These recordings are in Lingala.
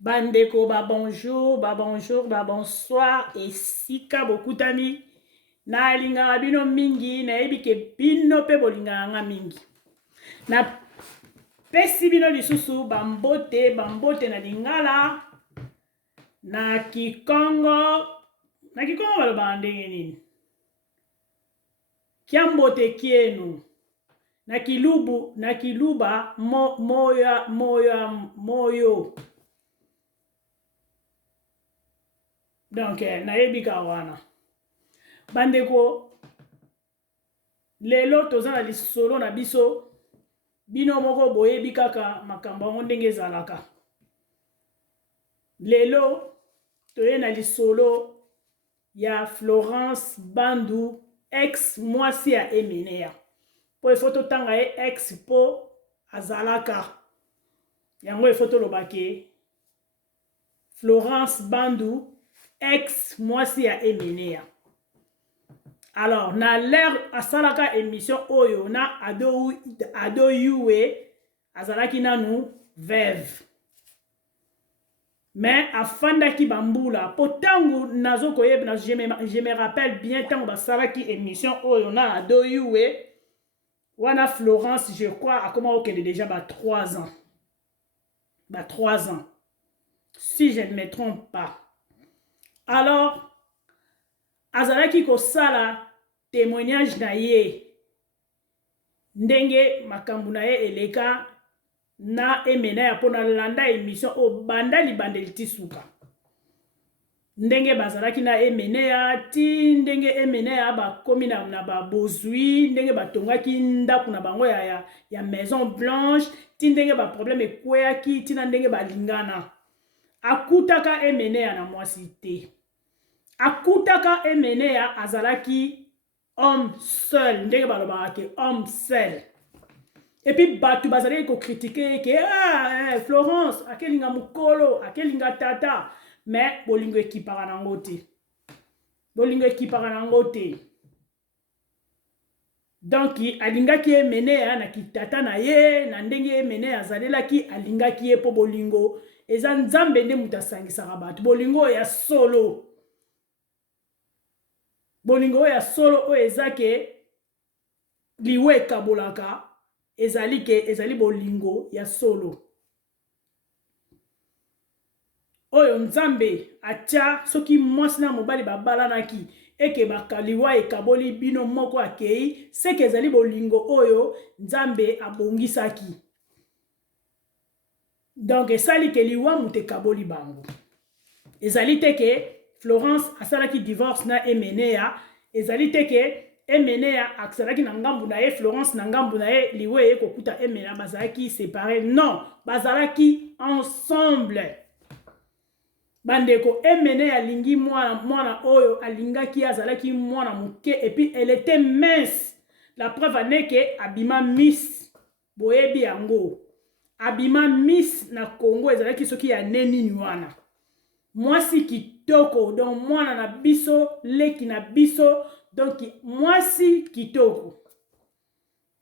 Bandeko, ba bonjour, ba bonjour, ba bonsoir, esika bokutani. Na linga bino mingi, na ebike bino pe bolinga nga mingi. Na pesi bino lisusu, bambote, bambote na lingala, na kikongo baloba ndenge nini. Kiambote kienu, na kilubu, na kiluba, moyo. Donc, na ebika wana. Bandeko, lelo toza na lisolo na biso, bino moko boyebi kaka makambo yango ndenge ezalaka. Lelo, toye na lisolo ya Florence Bandu, ex mwasi ya Emenea. Po efoto tanga ye ex po azalaka. Yango efoto lobake Florence Bandu, ex mwasi ya Emenea. Alors, na l'air asalaka émission oyo na ado yuwe azalaki nanu veuve. Mais afandaki bambula potangu nazo koyeba je me rappelle bien tango basalaki émission oyo na ado yuwe wana Florence je crois akoma okende déjà 3 ans. 3 ans. Si je ne me trompe pas. Alors azalaki kosala témoignage na ye ndenge makambo na ye eleka na Emenea pona landa émission o banda libandeli tisuka ndenge bazalaki na Emenea ti ndenge Emenea bakomi na babozwi ndenge batongaki ndako na bango ya Maison Blanche ti ndenge baproblème ekweyaki ti na ndenge balingana akutaka Emenea na mwasi te. Akutaka Emenea azalaki homme seul, ndenge balobaka ke homme seul. Et puis batu bazalaki ko critiquer ke Florence akelinga mukolo, akelinga tata, mais bolingo ekipaka nango te. Bolingo ekipaka nango te. Donc alingaki Emenea na kitata na ye, na ndenge Emenea azalelaki alingaki ye po bolingo eza nzambe nde mutu asangisaka batu. Bolingo ya solo. Bolingo ya solo o ezake liwe kabolaka ezali bolingo ya solo. Oyo nzambe atia soki mwasi na mobali babalanaki eke bakaliwa ekaboli bino moko akei seke ezali bolingo oyo nzambe abongisaki. Donc esali ke liwa mute kaboli bango. Ezali teke Florence asalaki divorce na Emenea, ezali teke Emenea asalaki na ngambu na ye, Florence na ngambu na ye, liwe kokuta Emenea bazalaki séparés. Non, bazalaki ensemble. Bandeko Emenea alingi mwana oyo alingaki azalaki mwana muke et puis elle était mince. La preuve en est que abima Miss boyebi yango. Abima Miss na Congo ezalaki soki ya neni nywana. Mwasi kitoko, donc mwana na biso, leki na biso, donc mwasi kitoko.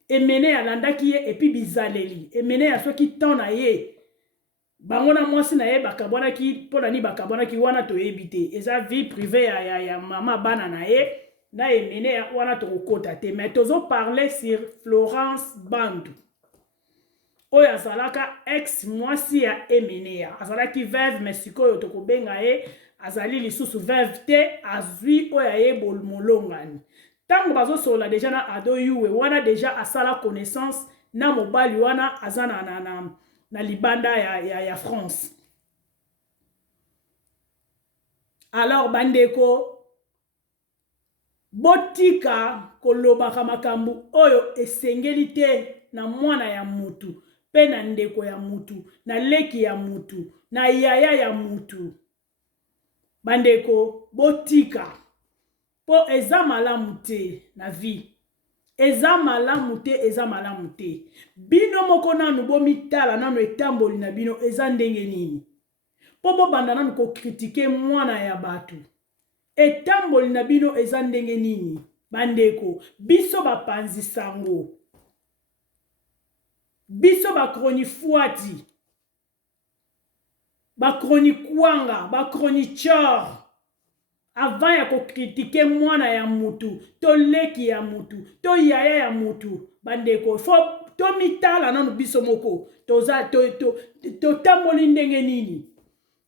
Emenea alandaki ye epi bizaleli. Emenea soki tona ye. Bangona mwasi na ye bakabwanaki, pona ni bakabwanaki wana toyebite. Eza vie privée ya mama bana na ye, na Emenea wana tokokota te. Mais tozo parler sur Florence Bandu. Oyo azalaka ex mwasi ya Emenea. Azalaki veuve mais sikoyo tokobenga ye azali lisusu veuve te azwi oyo ye bolmolongani. Tango bazosola deja na ado yuwe wana deja asala connaissance na mobali wana azana na libanda ya France. Alors bandeko botika kolobaka makambu oyo esengeli te na mwana ya mutu. Pe na ndeko ya mutu, na leki ya mutu, na yaya ya mutu. Bandeko, botika. Po eza malamu te na vie. Eza malamu te, eza malamu te. Bino moko nanu bomitala nanu etamboli na bino eza ndenge nini. Po bobanda nanu ko kritike mwana ya batu. Etamboli na bino eza ndenge nini. Bandeko, biso bapanzi sango. Biso bakroni fuati. bakronikwanga, bakronichor. Avant ya ko critiquer mwana ya mutu, to leki ya mutu, to yaya ya mutu, bandeko, fo to mitala nanu biso moko, to tamboli ndenge nini,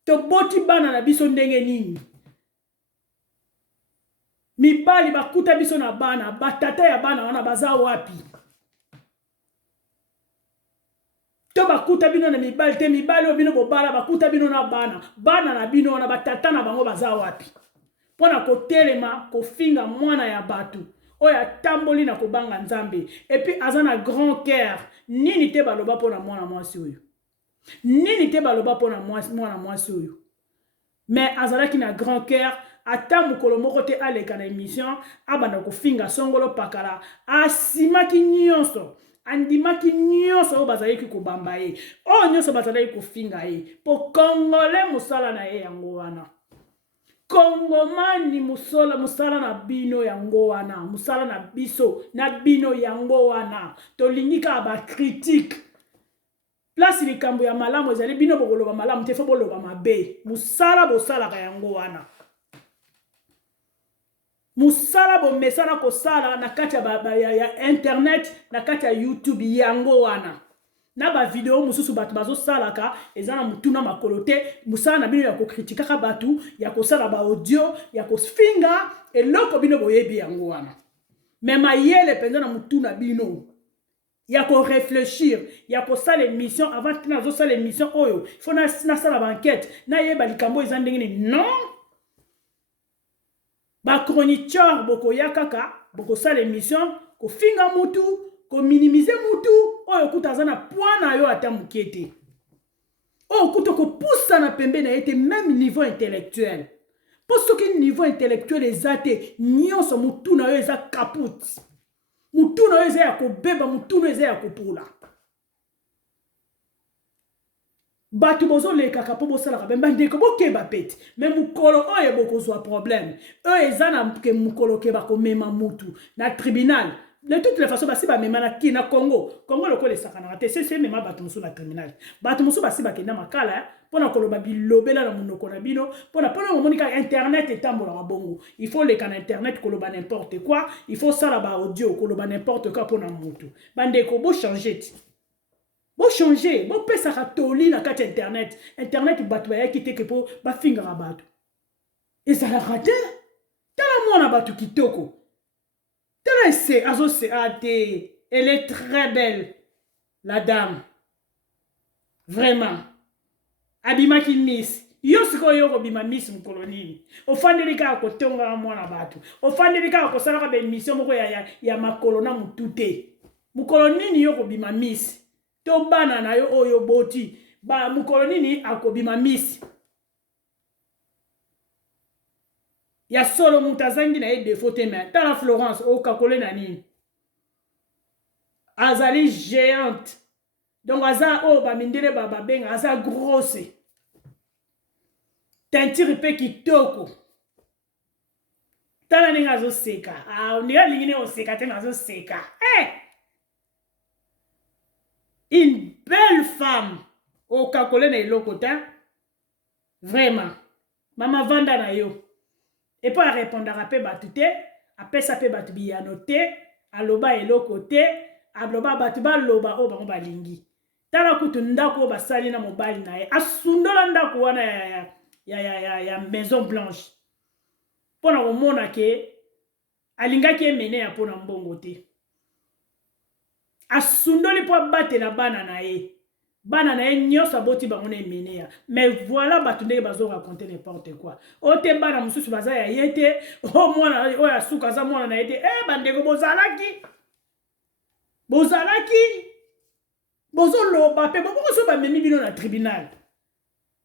to boti bana na biso ndenge nini. Mibali bakuta biso na bana, batata ya bana wana baza wapi. To bakuta bino na mibali, te mibali o bino bobala, bakuta bino na bana, bana na bino wana batata na bango baza wapi. Pona kotelema kofinga mwana ya batu oya tamboli na kobanga nzambe epi azana grand cœur nini te baloba pona mwana mwasi oyo nini te baloba pona mwana mwasi oyo mais azalaki na grand cœur ata mukolo moko te aleka na émission abanda kofinga songolo pakala asimaki nyonso andimaki nyonso oyo bazalaki kobamba ye oyo nyonso bazalaki kofinga ye po congolais mosala na ye yango wana Kongomani musala na bino yango wana, musala na biso na bino yango wana. Tolingika ba critique. Place likambo ya malamu ezali bino bokoloba malamu te fo boloba mabe. Musala bosala ka yango wana. Musala bo mesana ko sala na kati ya internet na kati ya YouTube yango wana. Na ba video mususu batu bazo salaka ezana mutuna makolote musala na bino ya ko kritikaka batu ya ko sala ba audio ya ko sfinga eloko bino boyebi yango wana mema yele penza na mutuna bino ya ko réfléchir ya ko sala émission avant na zo sala émission oyo faut na sala ba enquête na yeba likambo ezandenge ni non ba chroniqueur boko yakaka boko sala émission ko finga mutu ko minimiser mutu oyo kuta zana poana yo ata mukete oyo kuta ko poussa na pembe na yete même niveau intellectuel parce que niveau intellectuel ezate nyonso mutu na yo eza kaput mutu na yo eza ya kobeba mutu na yo eza ya kopula batu bozo lekaka po bosalaka bemba ndeko bokeba pete mais mukolo oyo bokozwa problème oyo eza na ke mukolo keba komema mutu na tribunal. De toutes les façons, si ba memana ki na Congo loko le sakana te c'est mema batu musu na criminal. Batu musu basi ba kenda makala pona koloba bilobela na munoko na bino pona monika internet etambola bongo. Il faut le kan internet koloba n'importe quoi, il faut ça ba audio koloba n'importe quoi pona mutu. Bandeko bo changer. Bo changer, bo pesa ka toli na kati internet. Internet batu ba yakite ke po ba finga batu. Et ça la raté. Tala mona batu kitoko. Elle est très belle, la dame. Vraiment. Abimaki miss. Yosiko yoko bima miss mkolonini. Ofandelika ko tonga mwana batu. Ofandelika ko salaka be mission moko ya makolona mutute. Mkolonini yoko bima miss. To bana na yo oyo boti. Ba mkolonini akobima miss. Ya solo mutazangi na ye défaut te mais tala Florence o kakole na nini azali géante donc aza o ba mindele ba benga aza grosse teinture pe kitoko tala ninga zo seka ndiga lingine o seka te ngazo seka une belle femme o kakole na eloko ta vraiment mama vanda na yo. Et puis, elle répondra pe batute, après ça pe batu biyano te, aloba eloko te, aloba batu ba loba o bango balingi. Tala kutu ndako basali na mobali na ye, asundola ndako wana ya Maison Blanche. Pona komona ke alingaki emene ya pona mbongo te. Asundoli po batela bana na ye. Bana na nyonso aboti bango na emene ya mais voilà batu ndenge bazo raconter n'importe quoi ote bana mususu baza ya yete o mwana o ya suka za mwana na yete bandeko bozalaki bozo loba pe boko so ba memi bino na tribunal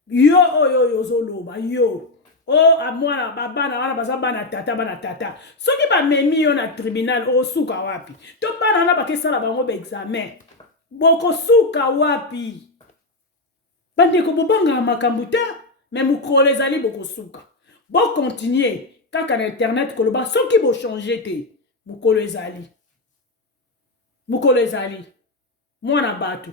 yo oyo zo loba yo o amwana babana wana baza bana tata soki ba memi yo na tribunal o suka wapi to bana na bakesala bango ba examen boko suka wapi bandeko bobanga makambo te mais mukolo ezali boko suka bo continuer kaka na internet koloba soki bo changer te mukolo ezali mwana batu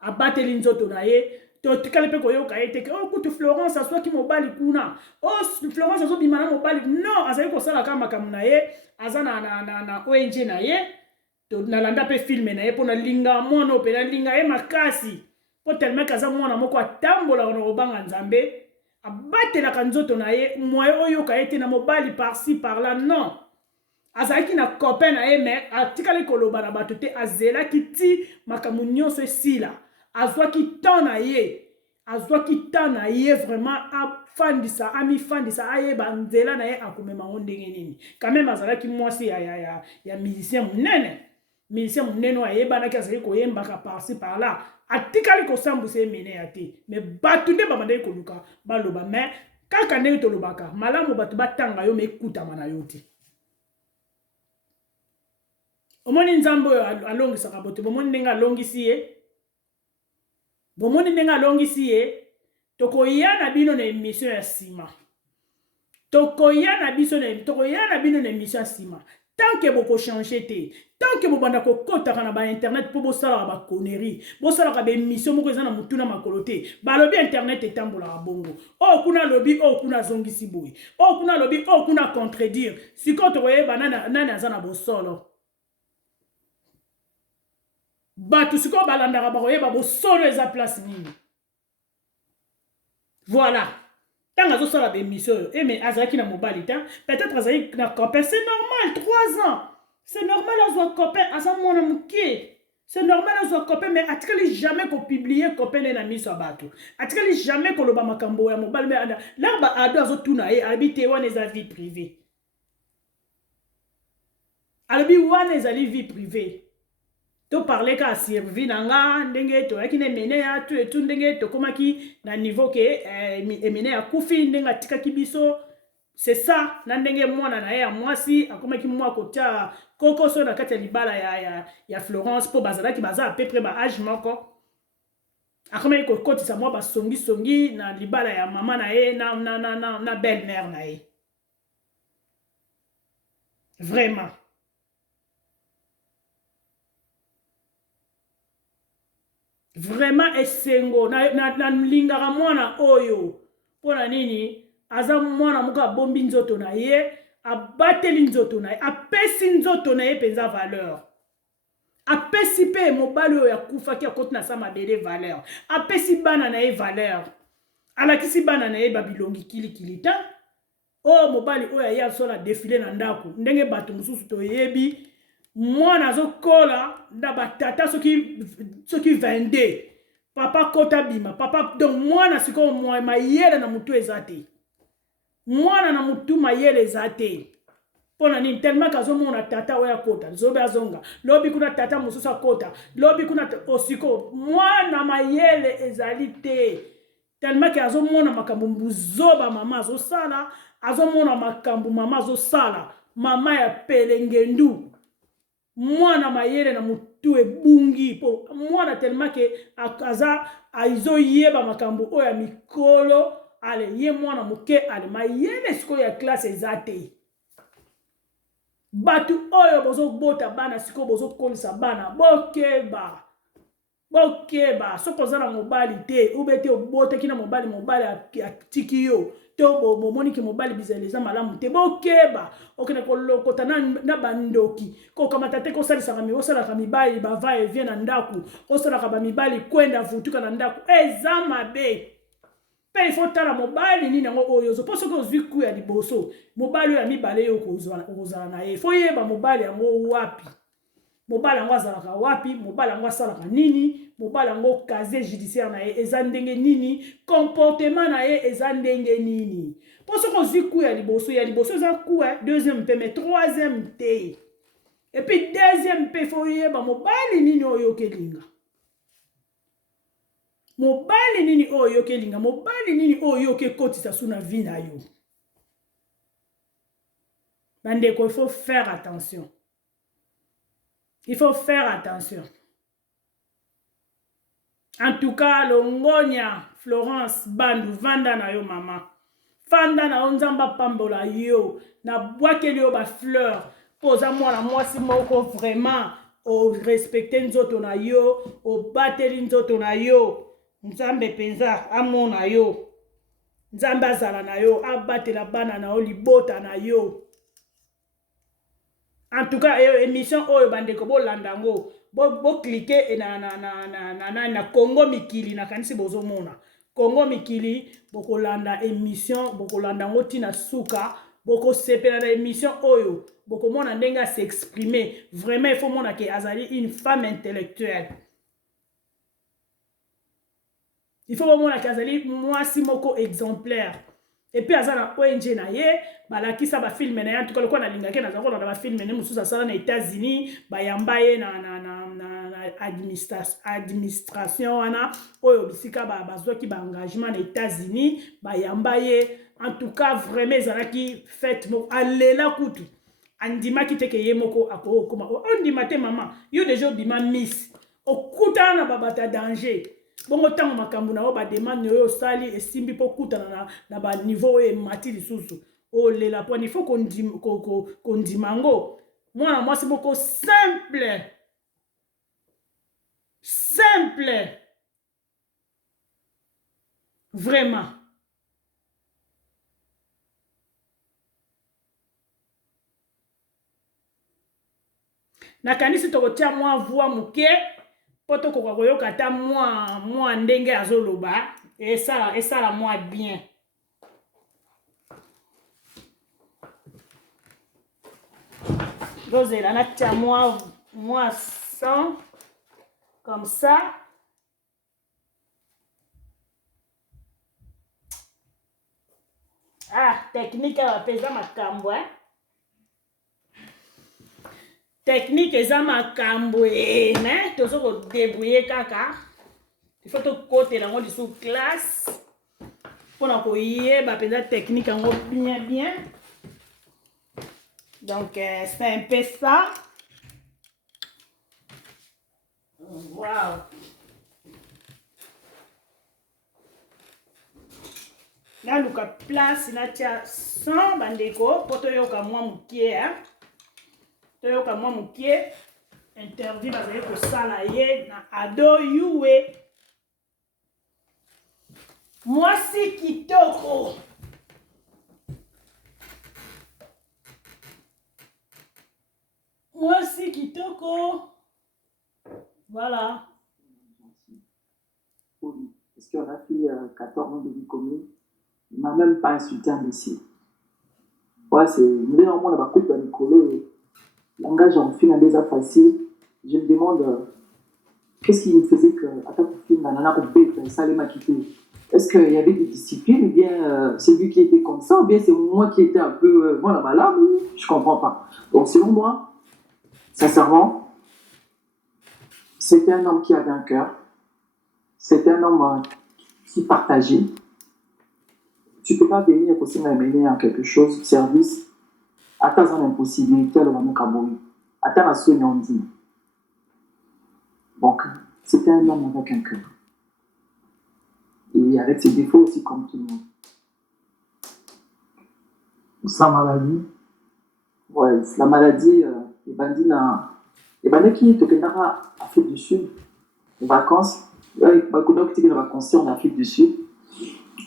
abateli nzoto na ye totikali pe koyoka ye te ke o kutu Florence aswaki mobali kuna o Florence azobima na mobali non azali kosala kaka makambo na ye aza na ONG na ye nalanda pe filme na ye mpo nalinga mwana ope nalinga ye makasi mpo tellement aza mwana moko atambolaka na kobanga nzambe abatelaka nzoto na ye moye oyoka ye te na mobali par-ci par-là non azalaki na copain na ye me atikali koloba na bato te azelaki ti makambo nyonso esila azwaki temps na ye vraiment afandisa amifandisa ayeba nzela na ye akomema ngo ndenge nini quand même azalaki mwasi ya musicien monene ayebanaki azali koyembaka par-ci par-là atikali kosambusa emene ya te me bato nde babandaki koluka baloba me kaka ndenge tolobaka malamu bato batanga yo me ekutama na yo te omoni nzambe oyo alongisaka bote bomoni ndenge alongisi ye tokoya na bino na émission ya nsima tokoya na bino na émission ya nsima tant que bokochange te tant que bobanda kokotaka na bainternet mpo bosalaka baconnerie bosalaka baémission moko eza na motu na makolo te balobi internet etambolaka bongo oyo kuna alobi oyo kuna azongisi boye oyo kuna alobi oyo kuna contredire sikoyo tokoyeba nani aza na bosolo bato sikoyo balandaka bakoyeba bosolo eza place nini voilà tant azosala bémission oyo eme azalaki na mobali ta peut-être azalaki na copain c'est normal 3 ans c'est normal azwa copain aza mwana moke c'est normal azwa copain mais atikali jamais kopublie copain ne na miso ya bato atikali jamais koloba makambo ya mobali me la baado azotuna ye alobi te wana eza vie privée alobi wana ezali vie privée to parler ka servi nanga ndenge toyaki na emene ya tu etu ndenge tokomaki na niveau ke emene ya kufi ndenge atikaki biso c'est ça na ndenge mwana na ye ya mwasi akomaki mwa kotia kokoso na kati ya libala ya Florence po bazalaki baza à peu près ba âge moko akomaki kokotisa mwa basongi na libala ya mama na ye na belle-mère na ye vraiment vraiment esengo na lingaka mwana oyo mpona nini aza mwana moko abombi nzoto na ye abateli nzoto na ye apesi nzoto na ye mpenza valeur apesi mpe mobali oyo akufaki akoti na sa mabele valeur apesi bana na ye valeur alakisi bana na ye babilongi kilikili ta oyo mobali oyo aye asola defile na ndako ndenge bato mosusu toyebi mwana azokola na batata soki 22 papa kota bima papa donc mwana sikoyo mayele na mutu eza te mwana na mutu mayele eza te mpona nini tellement kazomona tata oyo akota zobe azonga lobi kuna tata mosusu akota lobi kuna osiko mwana mayele ezali te tellement ke azomona makambo buzoba mama azosala azomona makambo mama azosala mama ya pelengendu mwana mayele na mutu ebungi po mwana tellement ke aza azoyeba makambo oyo ya mikolo ale ye mwana moke ale mayele sikoyo ya classe eza te batu oyo bozobota bana sikoyo bozokolisa bana bokeba soki oza na mobali te ube te obotaki na mobali atiki yo to bomoniki mobali bizala eza malamu te bokeba okende kolokota na bandoki kokamata te kosalaka mibali bava evie na ndaku kosalaka bamibali kwenda vutuka na ndaku eza mabe mpe ifo tala mobali nini yango oyo mpo soki ozwi ku ya liboso mobali oyo ya mibale yo okozala na ye fo yeba mobali yango wapi mobali yango azalaka wapi mobali yango asalaka nini mobali yango casier judiciaire na ye eza ndenge nini comportement na ye eza ndenge nini mpo soki ozwi ku ya liboso eza ku deuxième mpe mais troisième te et puis deuxième mpe fo yeba mobali nini oyo okelinga mobali nini oyo okelinga mobali nini oyo okekotisa su na vie na yo bandeko il faut faire attention. Il faut faire attention. En tout cas, Longonia, Florence, Bandu, Vanda na yo mama. Fanda na onzamba pambola yo. Na boakeli yo ba fleur. Posa mwana mwasi moko vraiment. O respecte nzoto na yo. O bateli nzoto na yo. nzambe penza amona yo nzambe azala na yo abatela bana na yo libota na yo. En tout cas émission oyo bandeko bolanda ngo bo cliquer na Congo Mikili na kanisi bozomona Congo Mikili bokolanda émission bokolanda ngo tina suka boko sepela na émission oyo bokomona ndenge s'exprimer vraiment il faut mona ke azali une femme intellectuelle. Il faut mona ke azali mwasi moko exemplaire. Et puis azana ONG na ye balakisa ba film na en tout cas le quoi na lingake na zako na ba film ne mususa sala na États-Unis ba yamba ye na administration wana oyo bisika bazwaki ba engagement na États-Unis ba yamba ye en tout cas vraiment ezalaki fête mo alela kutu andima kiteke ye moko ako koma ondima te mama yo déjà bima miss okuta na babata danger. Bongo tango makambo na yo ba demande yo sali esimbi po kutana na ba niveau e mati lisusu o lela po il faut qu'on dimango mwana mwasi moko simple vraiment nakanisi tokotia mwa voix muke poto koka koyoka ta mwa ndenge azoloba esala mwa bien. Dozela natia mwa son comme ça. Ah, technique à pesa makambo technique eza makambo mais tozo ko débrouiller kaka il faut to côté la ngodi sous classe pona ko yeba pesa technique ngo bien donc c'est un peu ça. Wow. Là luka place na tia son bandeko poto yoka mwa mukie toyoka mwa mukie interdit bazali kosala ye na ado yuwe mwasi kitoko. Mwasi kitoko. Voilà. Parce qu'on a fait 14 ans de vie commune. Il m'a même pas insulté un imbécile. Ouais, c'est... Mais là, on a ma coupe à Nicolas. Langage en film déjà facile. Je me demande qu'est-ce qui me faisait que, à ta film, Nana Koubé, ça allait m'acquitter. Est-ce qu'il y avait des disciplines ou bien c'est lui qui était comme ça ou bien c'est moi qui étais un peu voilà, malade? Je comprends pas. Donc, selon moi, sincèrement, c'était un homme qui avait un cœur. C'était un homme qui partageait. Tu ne peux pas venir aussi m'amener en quelque chose, service, à ta zone impossibilité, alors on a Kaboui. À ta nation, on dit. Donc, c'était un homme avec un cœur. Et avec ses défauts aussi, comme tout le monde. Sa maladie. Ouais, la maladie, les bandits qui étaient en Afrique du Sud, en vacances, il y a des qui étaient en vacances en Afrique du Sud.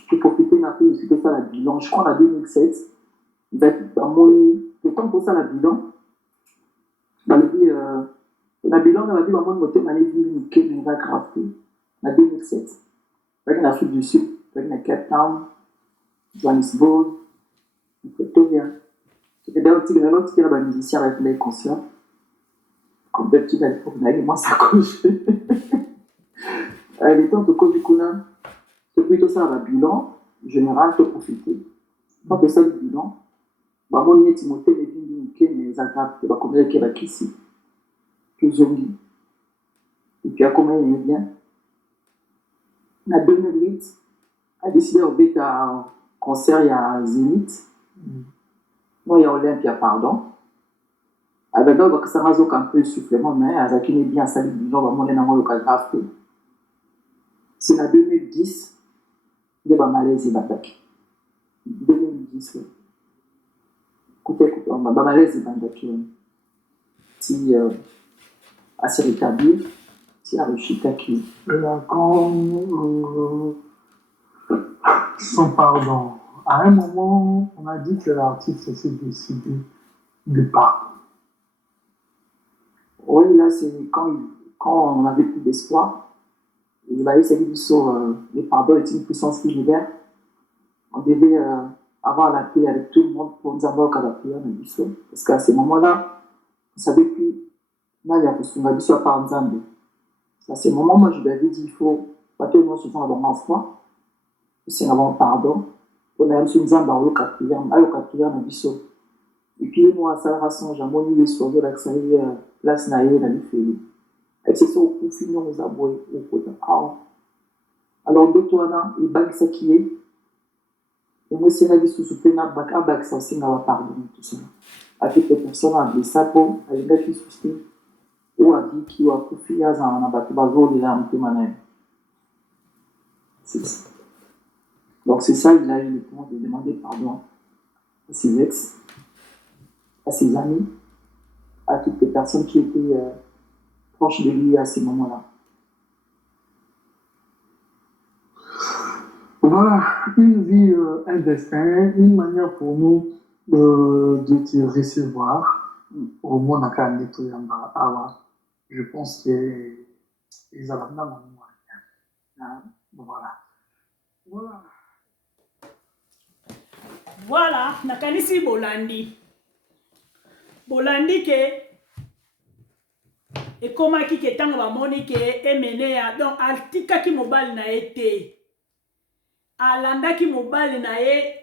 Qui profitaient de l'Afrique du Sud pour faire la bilan. Je crois en 2007, ils avaient le temps pour ça la bilan. La bilan, on a dit, maman, noté, ma vie, mais va grave. En 2007, avec l'Afrique du Sud, avec Cape Town, Johannesburg, Pretoria. C'était d'ailleurs un petit musicien avec les concerts. Comme d'habitude, il faut que moi ça couche. Les temps de Covid-19, c'est plutôt ça la bilan. Général, faut profiter. Quand tu ça le bilan, maman, il Timothée, les vignes, les attaques, les bakomés, les bakissi, les zombies. Et puis, à combien il est bien. En 2008, a décidé de faire un concert, il y a Zénith. Non, il y a Olympia, pardon. Avec d'autres, ça m'a un peu supplément, mais avec une bien salée du genre, on est dans le cadre. C'est en 2010, il y a un malaise et batak. 2010, oui. Écoutez, on va malaise et batak. Si, assez rétabli, tia Rushitaki. Sans pardon. À un moment, on a dit que l'artiste s'est décidé de pas. Oui, là, c'est quand on n'avait plus d'espoir. Il a essayé sur les pardons est une puissance qui libère. On devait avoir la paix avec tout le monde pour nous avoir qu'à la prière. Parce qu'à ce moment-là, on ne savait plus. Là, il y a besoin de par Nzambe. À ce moment, moi, je lui avais dit il faut pas tout le monde se sent dans foi. C'est avoir pardon. On a même sur Nzambe à la prière. Et puis, moi, ça rassemble, j'ai mon idée sur le lac, ça y est, place naïe, dans les fêlés. Avec ce sont au coup, finons, nous avons au côté. Alors, d'autres, il bague ça qui est. Et moi, c'est la vie sous le pénal, bague ça aussi, n'a pas pardon, tout ça. Avec les personnes, avec ça, pour, avec la fille sous ou a dit qu'il y a un coup, il y a un abattu, il a un peu manin. C'est ça. Donc, c'est ça, il a eu le temps de demander pardon à ses ex, à ses amis, à toutes les personnes qui étaient proches de lui à ces moments-là. Voilà, une vie, un destin, une manière pour nous de te recevoir. Au moins, on a qu'à nettoyer en bas. Je pense qu'ils ont la même moyen. Voilà. Voilà, nakanisi bolandi. Bolandi ke ekomaki ke tango bamoni ke emene ya donc altikaki mobali na ye te. Alandaki mobali na ye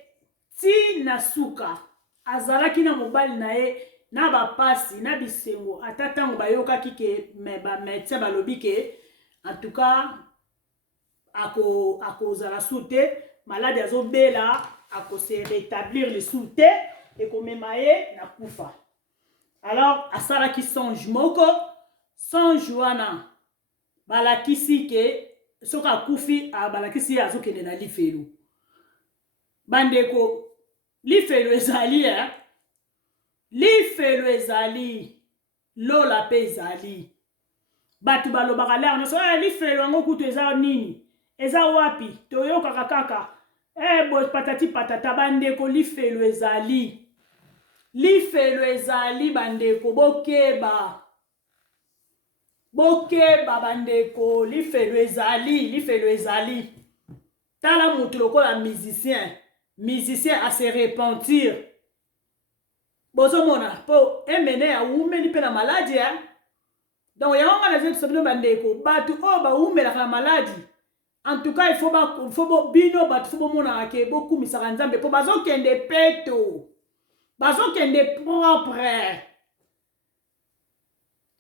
ti na suka. Azalaki na mobali na ye na bapasi na bisengo ata tango bayokaki ke ba médecin balobi ke en tout cas akozala su te malade azobela akose rétablir le su te ekomema ye na kufa. Alors asalaki songe moko songe wana balakisi ke soki akufi balakisi ye azokende na lifelo. Bandeko lifelo ezali lifelo ezali lola mpe ezali bato balobaka lere nyonso lifelo yango kutu eza nini eza wapi toyokaka kaka patati patata. Bandeko lifelo ezali bandeko bokeba bandeko lifelo ezali tala mutu lokola musicien a se repentir bozomona po emene ya umeli mpe na maladi donc yango nga nazo biso bino bandeko bato oyo baumelaka na maladi en tout cas il faut bino bato fo bomonaka ke bokumisaka nzambe mpo bazokende peto bazokende propre.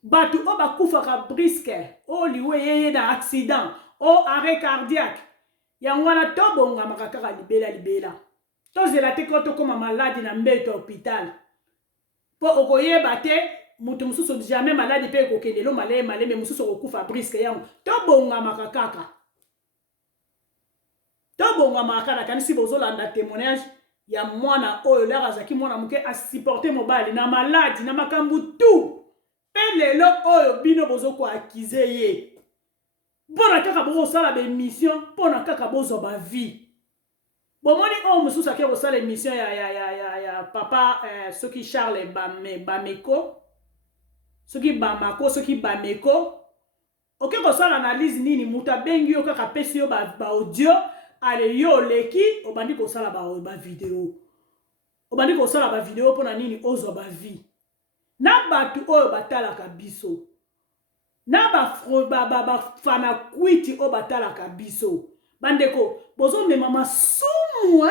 Bato oyo bakufaka briske oyo liwe yeye na accident oyo arrêt cardiaque yango wana tobongamaka kaka libela tozela te ko tokoma maladi na mbeto hôpital mpo okoyeba te mutu mosusu jamais maladi mpe ekokende lo maleme mosusu okokufa briske yango tobongamaka kaka nakanisi bozolanda témoignage ya mwana oyo lere azalaki mwana moke asupporte mobali na maladi na makambo tu mpe lelo oyo bino bozokoakize ye mpona kaka bozosala baémission mpona kaka bozwa bavie. Bomoni oyo mosusu ake kosala émission ya papa soki Charles Bameko soki Bamako soki Bameko oke kosala analyse nini mutu abengi yo kaka pesi yo baaudio ale yo oleki obandi kosala bavideo mpona nini ozwa bavie na bato oyo batalaka biso na bafana kwiti oyo batalaka biso bandeko bozomema masumu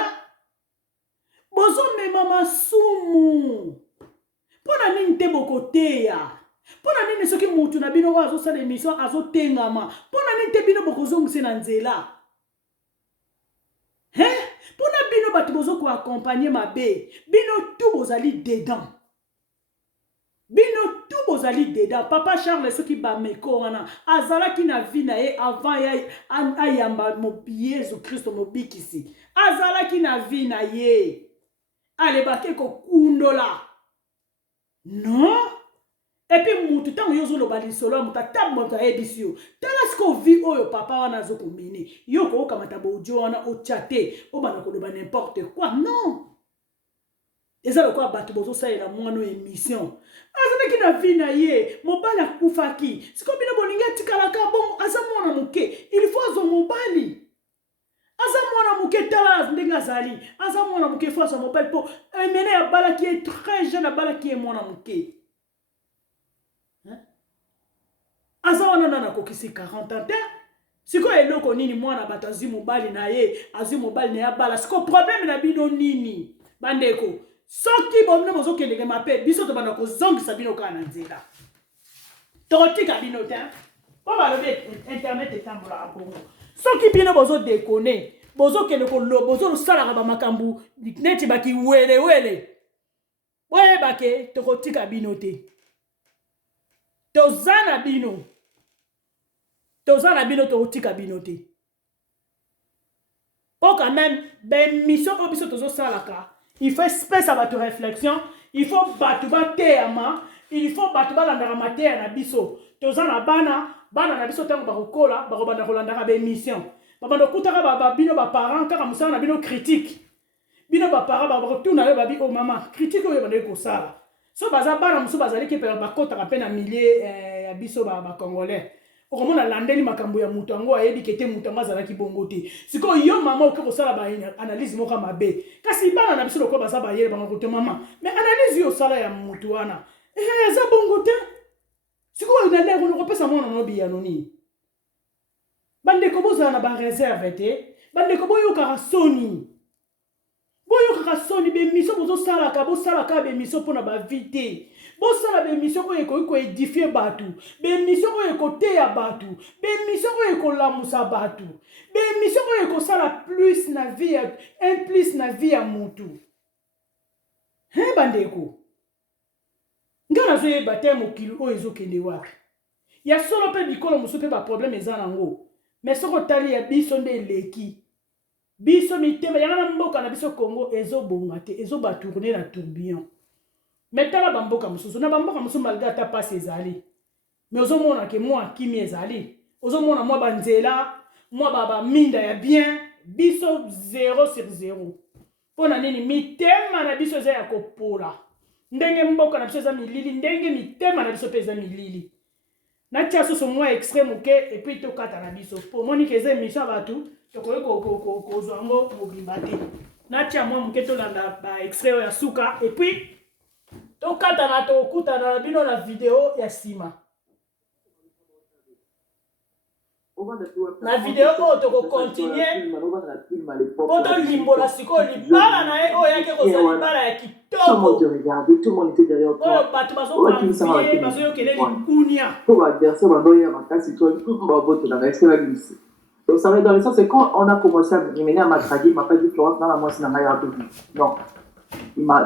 mpona nini te bokoteya mpona nini soki mutu na bino oyo azosala émission azotengama mpona nini te bino bokozongisa na nzela mpona bino bato bozokoakompagne mabe bino tu bozali dedans papa Charles soki Bameko wana azalaki na vie na ye avant ayamba Yesu Kristo mobikisi azalaki na vie na ye alebaki kokundola non Et puis mutu tango yozo lo bali solo muta tab monta ebisio. Tala sko vi oyo papa wana zo komene. Yo ko kamata bo audio wana o chatter, o bana ko loba n'importe quoi. Non. Eza lokwa bato bozo salela mwana émission. Azana kina vi na ye, mobala kufaki. Siko bino bolinga tikalaka bon aza mwana muke. Il faut azo mobali. Aza mwana muke tala ndenga zali. Aza mwana muke faut azo mobali po emene ya bala qui est très jeune ya bala qui est mwana muke. Aza wana nana kokisi 40 ans. Siko eloko nini mwana bato azi mobali na ye, azi mobali na ya bala. Siko problème na bino nini? Bandeko. Soki bomne bozo kelenge mape, biso to bana ko zongisa bino kana nzela. Totika bino ta. Ba lobi internet etambola abongo. Soki bino bozo déconner, bozo kele ko lo, bozo sala ba makambu, neti baki wele. Boye bake tokotika bino te. Tozana bino tokotika bino te. Pour quand même ben mission obiso tozo salaka. Il faut espèce à votre réflexion, il faut battre téama, il faut battre la matière na biso. Tozana bana na biso tango bakokola, bakobanda kolandaka ba émission. Babando kutaka ba bino ba parents kaka musala na bino critique. Bino ba parents ba retourna yo ba bi o mama, critique oyo bande ko sala. So baza bana muso bazali ke pe ba kota ka pe na milieu ya biso ba congolais. Okomona landeli makambo ya mutu ango ayebi kete mutu amazala ki bongo te. Siko yo mama okoko sala ba analyse moka mabe. Kasi bana na biso lokwa baza ba yele bango kote mama. Mais analyse yo sala ya mutu wana. Eza bongo te. Siko ina lego no kopesa mwana no bi anoni. Bande ko boza na ba réserve te. Bande ko boyo ka soni. Boyo ka soni be miso bozo sala ka be miso pona ba vite. Bon ça la mission ko édifier batu, be mission ko teya batu, be mission ko lamusa batu, be mission ko sala plus na vie, un plus na vie ya mutu. Hein bandeko. Ngana zo yebate mokili o ezokende wapi. Ya solo pe bikolo musu pe ba problème eza nango. Mais soko tali ya biso nde leki. Biso mitema yana mboka na biso Congo ezobonga te, ezoba tourner na tourbillon. Maintenant bamboka mususu na bamboka mususu malgré ta passe ezali. Mais ozomona ke moi kimi ezali. Ozomona moi banzela, moi baba minda ya bien, biso 0 sur 0. Pona nini mitema na biso za ya kopola. Ndenge mboka na biso za milili, ndenge mitema na biso peza milili. Na tia soso moi extrême oké et puis to kata na biso. Pour moni ke za mission batu, to ko zwango mobimbate. Na tia moi muketo landa ba extrait ya suka et puis donc quand on a tout écouté dans bino la vidéo ya sima. La vidéo to ko continuer. Poto limbola siko libala na e o yake ko sa libala ya kitoko. Tout le monde te regardait, tout le monde était derrière toi. Oh bato bazo pampier, bazo yokele likunia. Pour adversaire ba boya makasi toi, ba boto na extra glisse. Donc ça va dans le sens c'est quand on a commencé à me mener à m'attraquer, m'a pas dit Florence dans la moitié na maya tout. Non.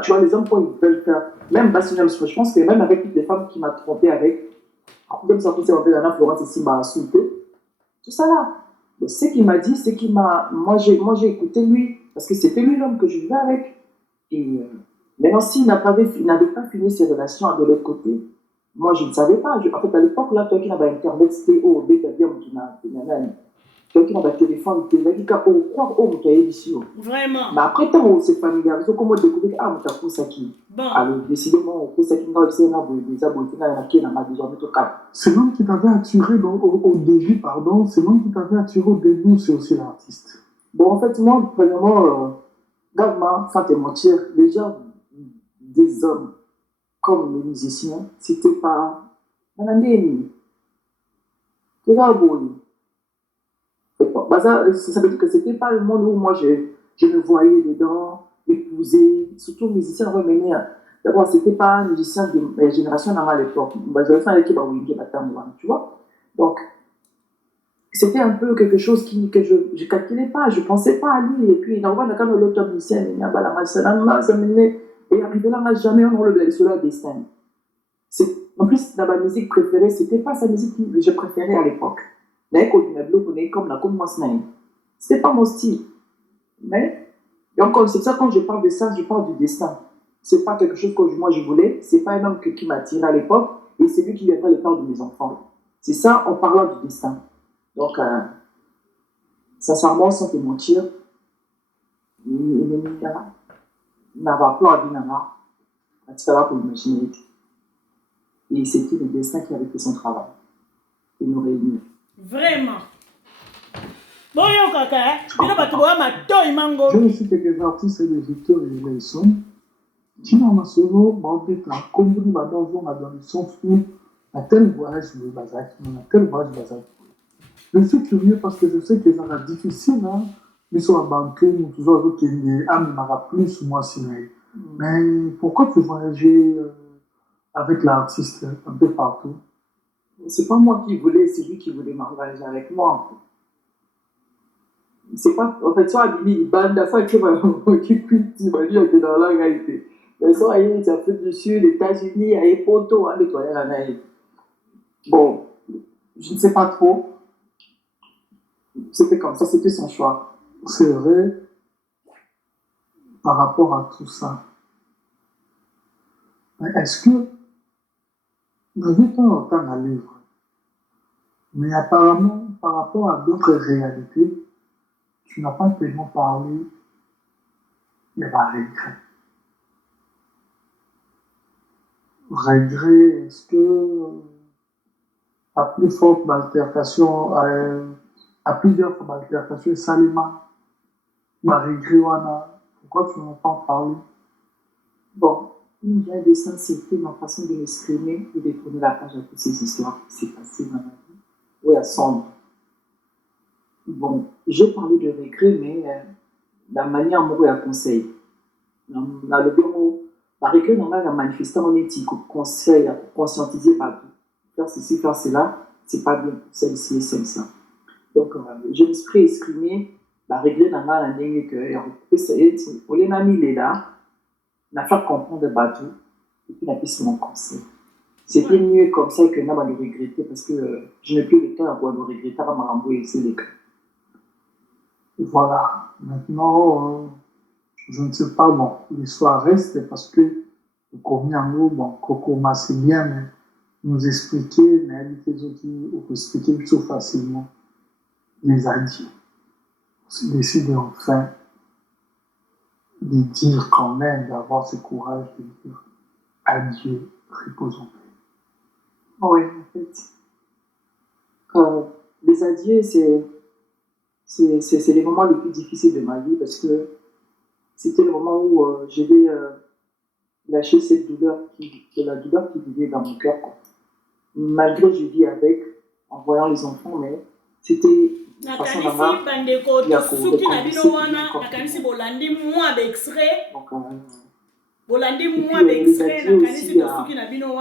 Tu vois, les hommes, quand ils veulent faire, même Bassina, je pense que même avec toutes les femmes qui m'a trompé avec, même sans tout ça, on fait la Florence ici, m'a insulté, tout ça là. Donc, ce qu'il m'a dit, c'est qu'il m'a. Moi, j'ai écouté lui, parce que c'était lui l'homme que je vivais avec. Et maintenant, s'il n'avait pas fini ses relations de l'autre côté, moi, je ne savais pas. En fait, à l'époque, là, toi qui n'avais Internet, c'était au Bétabia, qui n'a toi qui n'a pas de téléphone, tu n'as pas de croire au ici. Vraiment. Mais après, tant que c'est familial, comment découvrir ah, mais tu as fait ça qui. Bon. Alors, décidément, on fait ça qui n'a pas des abonnés, qui n'a pas déjà mis au cap. C'est l'homme qui t'avait attiré au début, pardon. C'est l'homme qui t'avait attiré au début, c'est aussi l'artiste. Bon, en fait, moi, premièrement, Gagma, sans te mentir, déjà, des hommes comme les musiciens, c'était pas. On a mis. Tu vas abonner. Ça veut dire que c'était pas le monde où moi je me voyais dedans, épouser, surtout musicien revenir. D'abord, c'était pas un musicien de la génération à l'époque. Tu vois? Donc, c'était un peu quelque chose que je ne calculais pas, je ne pensais pas à lui. Et puis, dans le cas de l'autre musicien, et arrivé là, on n'a jamais enlevé cela destin. En plus, dans ma musique préférée, c'était pas sa musique que je préférais à l'époque. C'était pas mon style. Mais, donc, c'est ça, quand je parle de ça, je parle du destin. C'est pas quelque chose que moi je voulais, c'est pas un homme qui m'a attiré à l'époque, et c'est lui qui viendra le père de mes enfants. C'est ça en parlant du destin. Donc, sincèrement, sans te mentir, n'avoir pas envie d'avoir, tu vas pour imaginer. Et c'était le destin qui avait fait son travail. Et nous réunir. Vraiment. Bon, yo, kaka, il a pas ma toy mango. J'ai aussi quelques artistes de Victor et Nelson. Qui n'en a solo, bandé, comme vous dans le sens où, à tel voyage de Bazak, à tel voyage de Bazak. Je suis curieux parce que je sais que ça va être difficile, hein. Mais sur la banque, nous toujours qui m'aura plus, moi, sinon. Mais pourquoi tu voyageais avec l'artiste un peu partout? C'est pas moi qui voulais, c'est lui qui voulait voyager avec moi. C'est pas, en fait, soit Abimi, la fois que qui il m'a dit, on était dans la réalité. Mais soit il a fait dessus, les États-Unis, à Epoto, hein, nettoyer la naïve. Bon, je ne sais pas trop. C'était comme ça, c'était son choix. C'est vrai, par rapport à tout ça. Est-ce que vous avez pas longtemps à livre, mais apparemment, par rapport à d'autres réalités, tu n'as pas tellement parlé de la regret. Regret, est-ce que à plus forte altercation, à plusieurs fois d'altercation, Salima, ma regret, pourquoi tu n'en as pas parlé? Bon, il y a des sens, c'était ma façon de m'exprimer et de tourner la page à toutes ces histoires qui s'est passées dans ma vie. Oui, à sombre. Bon, j'ai parlé de regret, mais la manière dont je conseille. Dans le bureau, la regret, on a manifesté en éthique, conseil, conscientiser partout. Faire ceci, faire cela, c'est pas bien pour celle-ci et celle-là. Donc, je me suis exprimé, la regret, dans la ligne que, pour les amis, il est là. N'a pas comprendre le bateau et puis la piste mon conseil. C'était mieux comme ça que n'a pas de regretter parce que je n'ai plus le temps à pouvoir me regretter à m'embrouiller et c'est les cas. Voilà. Maintenant, je ne sais pas, bon, l'histoire reste parce que le Komiango, bon, Kokoma, c'est bien, mais nous expliquer, mais les autres, on peut expliquer plus facilement les adieux. On décide enfin de dire quand même, d'avoir ce courage de dire adieu, reposons. Oui, en fait. Les adieux, c'est les moments les plus difficiles de ma vie parce que c'était le moment où je vais lâcher cette douleur, la douleur qui vivait dans mon cœur. Malgré je vis avec, en voyant les enfants, mais c'était une façon d'avoir. Bolandi mwa d'extrait,